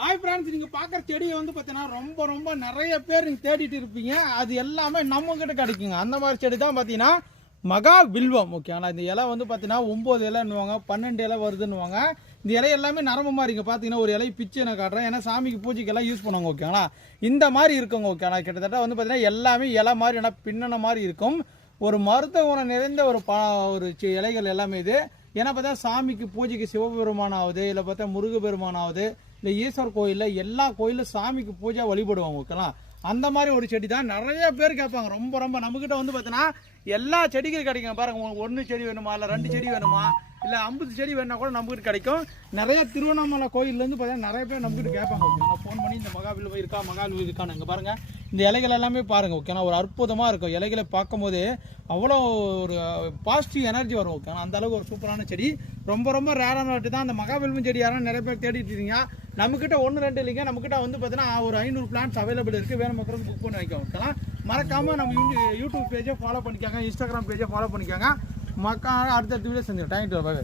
Hi friends நீங்கள் பார்க்குற செடியை வந்து பார்த்தீங்கன்னா ரொம்ப ரொம்ப நிறைய பேர் நீங்கள் தேடிட்டு இருப்பீங்க. அது எல்லாமே நம்ம கிடைக்குங்க. அந்த மாதிரி செடி தான் பார்த்தீங்கன்னா மகா வில்வம் ஓகேங்களா இந்த இலை வந்து பார்த்தீங்கன்னா ஒம்பது இலைன்னுவாங்க பன்னெண்டு இலை வருதுன்னுவாங்க. இந்த இலை எல்லாமே நரம்பு மாதிரி பார்த்தீங்கன்னா ஒரு இலை பிச்சு நான் காட்டுறேன். ஏன்னா சாமிக்கு பூஜைக்கெல்லாம் யூஸ் பண்ணுவாங்க ஓகேங்களா இந்த மாதிரி இருக்குங்க ஓகேங்களா கிட்டத்தட்ட வந்து பார்த்தீங்கன்னா எல்லாமே இலை மாதிரி ஏன்னா பின்னண மாதிரி இருக்கும். ஒரு மருத்துவ குணம் நிறைந்த ஒரு ப ஒரு இலைகள் எல்லாமே இது. ஏன்னா பார்த்தா சாமிக்கு பூஜைக்கு சிவபெருமானாவது ஆகுது இல்லை பார்த்தா முருகபெருமானாவது இந்த இல்லை ஈஸ்வர் கோயிலில் எல்லா கோயிலும் சாமிக்கு பூஜை வழிபடுவாங்க ஓகேலாம் அந்த மாதிரி ஒரு செடி தான் நிறைய பேர் கேட்பாங்க. ரொம்ப ரொம்ப நம்மக்கிட்ட வந்து பார்த்தீங்கன்னா எல்லா செடிகளும் கிடைக்கும். பாருங்க உங்களுக்கு ஒன்று செடி வேணுமா இல்லை ரெண்டு செடி வேணுமா இல்லை ஐம்பது செடி வேணா கூட நம்மகிட்ட கிடைக்கும். நிறைய திருவண்ணாமலை கோயிலேருந்து பார்த்தீங்கன்னா நிறைய பேர் நம்மகிட்ட கேட்பாங்க. ஓகேங்களா ஃபோன் பண்ணி இந்த மகாவில் இருக்கா மகாவில் இருக்கான்னு. இங்கே பாருங்கள் இந்த இலைகள் எல்லாமே பாருங்கள் ஓகேனா ஒரு அற்புதமாக இருக்கும். இலைகளை பார்க்கும்போது அவ்வளோ ஒரு பாசிட்டிவ் எனர்ஜி வரும் ஓகேனா அந்த அளவுக்கு ஒரு சூப்பரான செடி ரொம்ப ரொம்ப ரேரான வாட்டி தான் அந்த மகாவில்வம் செடி யாரும் நிறைய பேர் தேடிட்டு இருக்கீங்க நம்மக்கிட்ட ஒன்று ரெண்டு இல்லைங்க நம்மக்கிட்ட வந்து பார்த்தீங்கன்னா ஒரு ஐநூறு பிளான்ஸ் அவைலபிள் இருக்குது வேணும் மக்களுக்கு புக் பண்ணி வைக்கலாம் மறக்காமல் நம்ம யூடியூப் பேஜை ஃபாலோ பண்ணிக்கோங்க இன்ஸ்டாகிராம் பேஜை ஃபாலோ பண்ணிக்கோங்க மக்கா அடுத்தடுத்த வீடியோ செஞ்சு தேங்க்யூ பாய்